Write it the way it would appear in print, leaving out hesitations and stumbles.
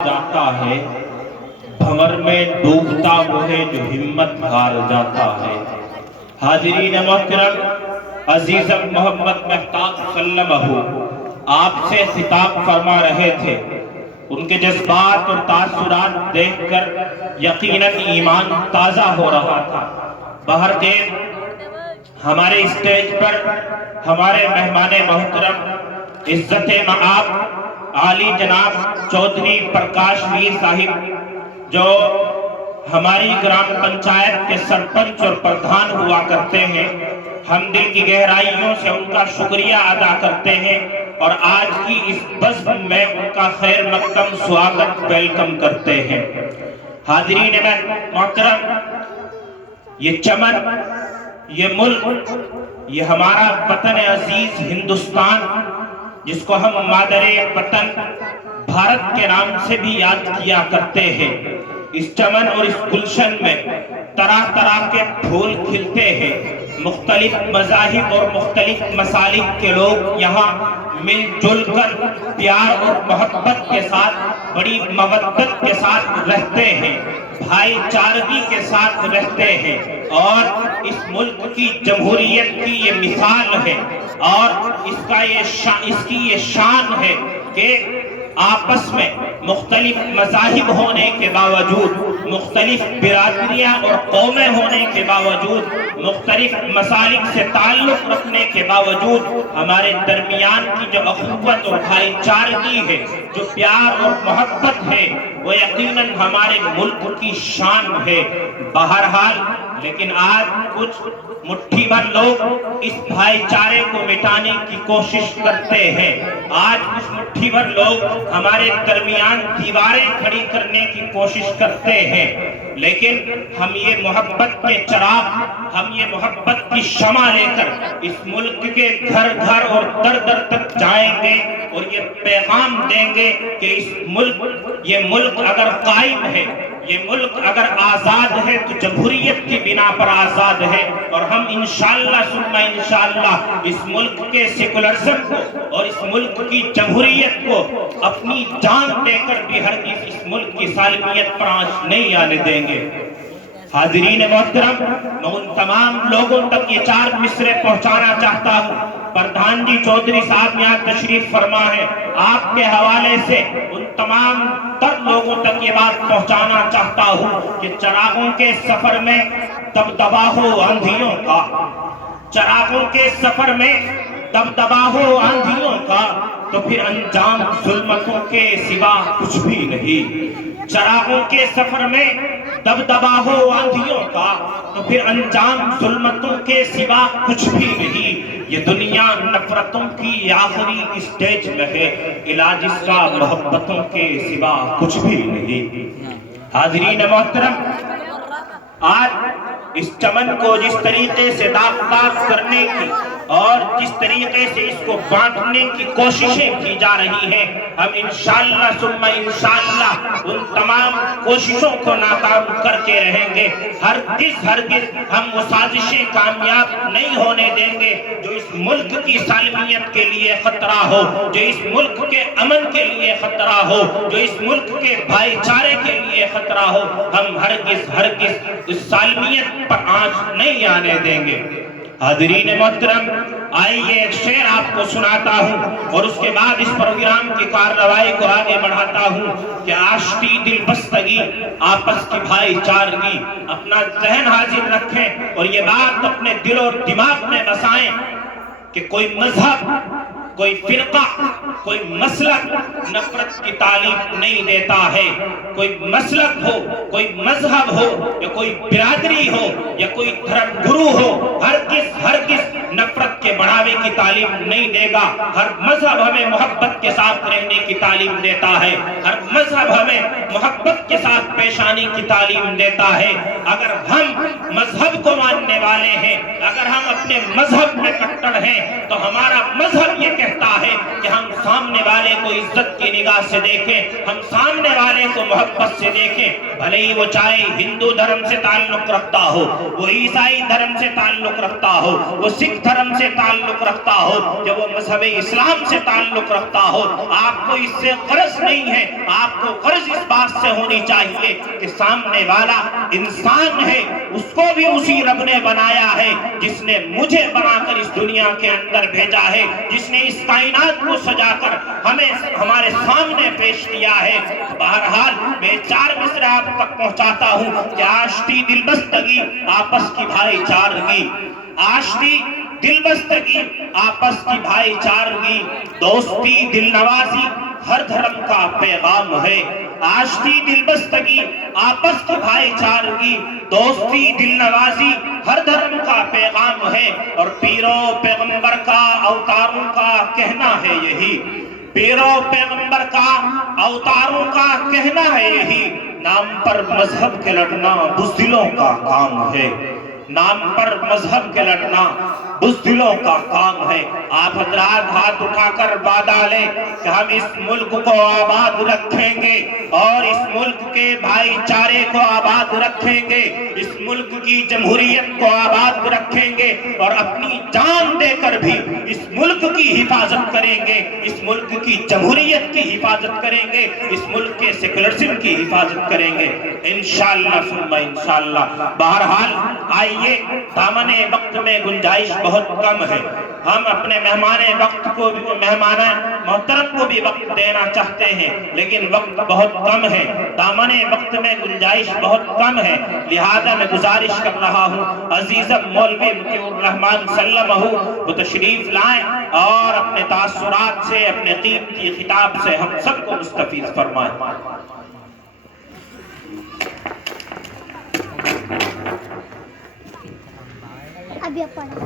जाता है, भंवर में डूबता मुझे जो हिम्मत हार जाता है। हाज़रीन मोहतरम, अजीज़म मोहम्मद महताब सल्लल्लाहु आपसे खिताब फरमा रहे थे। उनके जज्बात और तासुरात देखकर यकीनन ईमान ताज़ा हो रहा था। बहरकेफ हमारे स्टेज पर हमारे मेहमान मोहतरम इज्जत मआब आली जनाब चौधरी प्रकाश वीर साहिब जो हमारी ग्राम पंचायत के सरपंच और प्रधान हुआ करते हैं, हम दिल की गहराइयों से उनका शुक्रिया अदा करते हैं और आज की इस बज़्म में उनका खैर मक़दम स्वागत वेलकम करते हैं। हाज़रीन मोहतरम, ये चमन, ये मुल्क, ये हमारा वतन अजीज हिंदुस्तान, जिसको हम मादरे वतन भारत के नाम से भी याद किया करते हैं, इस चमन और इस गुलशन में तरह तरह के फूल खिलते हैं। मुख्तलिफ मज़ाहिब और मुख्तलिफ मसालिक के लोग यहाँ मिलजुल कर प्यार और मोहब्बत के साथ, बड़ी मवद्दत के साथ रहते हैं, भाईचारगी के साथ रहते हैं और इस मुल्क की जमहूरियत की ये मिसाल है और इसकी ये शान है कि आपस में मुख्तलिफ मज़ाहिब होने के बावजूद, मुख्तलिफ बिरादरियाँ और कौमें होने के बावजूद, मुख्तलिफ मसालिक से ताल्लुक़ रखने के बावजूद हमारे दरमियान की जो अख़ुव्वत और भाईचारगी है, जो प्यार और मोहब्बत है, वो यकीनन हमारे मुल्क की शान है। बहरहाल लेकिन आज कुछ मुट्ठी भर लोग इस भाईचारे को मिटाने की कोशिश करते हैं। आज कुछ मुट्ठी भर लोग हमारे दरमियान दीवारें खड़ी करने की कोशिश करते हैं, लेकिन हम ये मोहब्बत के चिराग, हम ये मोहब्बत की शमा लेकर इस मुल्क के घर घर और दर दर तक जाएंगे और ये पैगाम देंगे कि ये मुल्क अगर कायम है, ये मुल्क अगर आज़ाद है तो जमहूरियत की बिना पर आज़ाद है और हम इंशाअल्लाह सुन्ना इंशाअल्लाह इस मुल्क के सेकुलरिज्म को और इस मुल्क की जमहूरियत को अपनी जान देकर भी हरगिज़ इस मुल्क की सालमियत पर आंच नहीं आने देंगे। हाज़रीन मोहतरम, मैं उन तमाम लोगों तक ये चार मिसरे पहुंचाना चाहता हूँ। प्रधान जी चौधरी साहब यहाँ तशरीफ फरमा है, आपके हवाले से उन तमाम तर लोगों तक ये बात पहुंचाना चाहता हूँ कि चरागों के सफर में दबदबा हो आंधियों का, चरागों के सफर में दबदबा हो आंधियों का, तो फिर अंजाम जुल्मतों के सिवा कुछ भी नहीं। चरागों के सफर में दबदबा हो आंधियों का, तो फिर अंजाम जुल्मतों के सिवा कुछ भी नहीं। ये दुनिया नफरतों की आखिरी स्टेज में है, इलाज इसका मोहब्बतों के सिवा कुछ भी नहीं। हाज़रीन मोहतरम, आज इस चमन को जिस तरीके से दाग करने की और जिस तरीके से इसको बांटने की कोशिशें की जा रही हैं, हम इंशाअल्लाह सुम्मा इंशाअल्लाह उन तमाम कोशिशों को नाकाम करके रहेंगे। हरगिज़ हम वो साजिशें कामयाब नहीं होने देंगे जो इस मुल्क की सालमियत के लिए खतरा हो, जो इस मुल्क के अमन के लिए खतरा हो, जो इस मुल्क के भाईचारे के लिए खतरा हो। हम हरगिज़ इस सालमियत पर आंच नहीं आने देंगे। हाज़रीन मोहतरम, आइए एक शेर आपको सुनाता हूँ और उसके बाद इस प्रोग्राम की कार्रवाई को आगे बढ़ाता हूँ कि आश्ती दिल बस्तगी, आपस की भाईचारगी, अपना ज़हन हाजिर रखें और ये बात अपने दिल और दिमाग में बसाएं कि कोई मजहब, कोई फिरका, कोई मसलक नफरत की तालीम नहीं देता है। कोई मसलक हो, कोई मजहब हो या कोई बिरादरी हो या कोई धर्म गुरु हो, हरगिज़ नफरत के बढ़ावे की तालीम नहीं देगा। हर मजहब हमें मोहब्बत के साथ रहने की तालीम देता है, हर मजहब हमें मोहब्बत के साथ पेश आने की तालीम देता है। अगर हम मजहब को मानने वाले हैं, अगर हम अपने मजहब में कट्टर हैं, तो हमारा मजहब ये कहता है कि हम सामने वाले को इज्जत की निगाह से देखें, हम सामने वाले کو محبت سے دیکھیں، بھلے ہی وہ چاہے ہندو دھرم سے تعلق رکھتا ہو، وہ عیسائی دھرم سے تعلق رکھتا ہو، وہ سکھ دھرم سے تعلق رکھتا ہو، جب وہ مذہب اسلام سے تعلق رکھتا ہو، آپ کو اس سے غرض نہیں ہے، آپ کو غرض اس بات سے ہونی چاہیے کہ سامنے والا انسان ہے، اس کو بھی اسی رب نے بنایا ہے جس نے مجھے بنا کر اس دنیا کے اندر بھیجا ہے، جس نے اس کائنات کو سجا کر ہمیں ہمارے سامنے پیش کیا ہے۔ بہرحال میں 4 مصرع آپ تک پہنچاتا ہوں کہ آشتی دل بستگی آپس کی بھائی چارگی، آشتی دل بستگی آپس کی بھائی چارگی، دوستی دل نوازی ہر دھرم کا پیغام ہے۔ آشتی دل بستگی آپس کی بھائی چارگی، دوستی دل نوازی ہر دھرم کا پیغام ہے، اور پیرو پیغمبر کا اوتاروں کا کہنا ہے یہی، پیرو پیغمبر کا اوتاروں کا کہنا ہے یہی، نام پر مذہب کے لڑنا بزدلوں کا کام ہے، نام پر مذہب کے لڑنا بزدلوں کا کام ہے۔ آپ حضرات ہاتھ اٹھا کر وعدہ لیں کہ ہم اس ملک کو آباد رکھیں گے، اور اس ملک کے بھائی چارے کو آباد رکھیں گے، اس ملک کی جمہوریت کو آباد رکھیں گے، اور اپنی جان دے کر بھی اس ملک کی حفاظت کریں گے، اس ملک کی جمہوریت کی حفاظت کریں گے، اس ملک کے سیکولرزم کی حفاظت کریں گے انشاءاللہ ثم انشاءاللہ۔ بہرحال آئیے، دامن وقت میں گنجائش بہت کم ہے، ہم اپنے مہمان وقت کو مہمان محترم کو بھی وقت دینا چاہتے ہیں، لیکن وقت بہت کم ہے، دامن وقت میں گنجائش بہت کم ہے، لہذا میں گزارش کر رہا ہوں عزیزم مولوی مطیع الرحمن سلمہ وہ تشریف لائیں اور اپنے تاثرات سے، اپنے قیمتی خطاب سے ہم سب کو مستفیض فرمائیں۔ ابھی پڑھا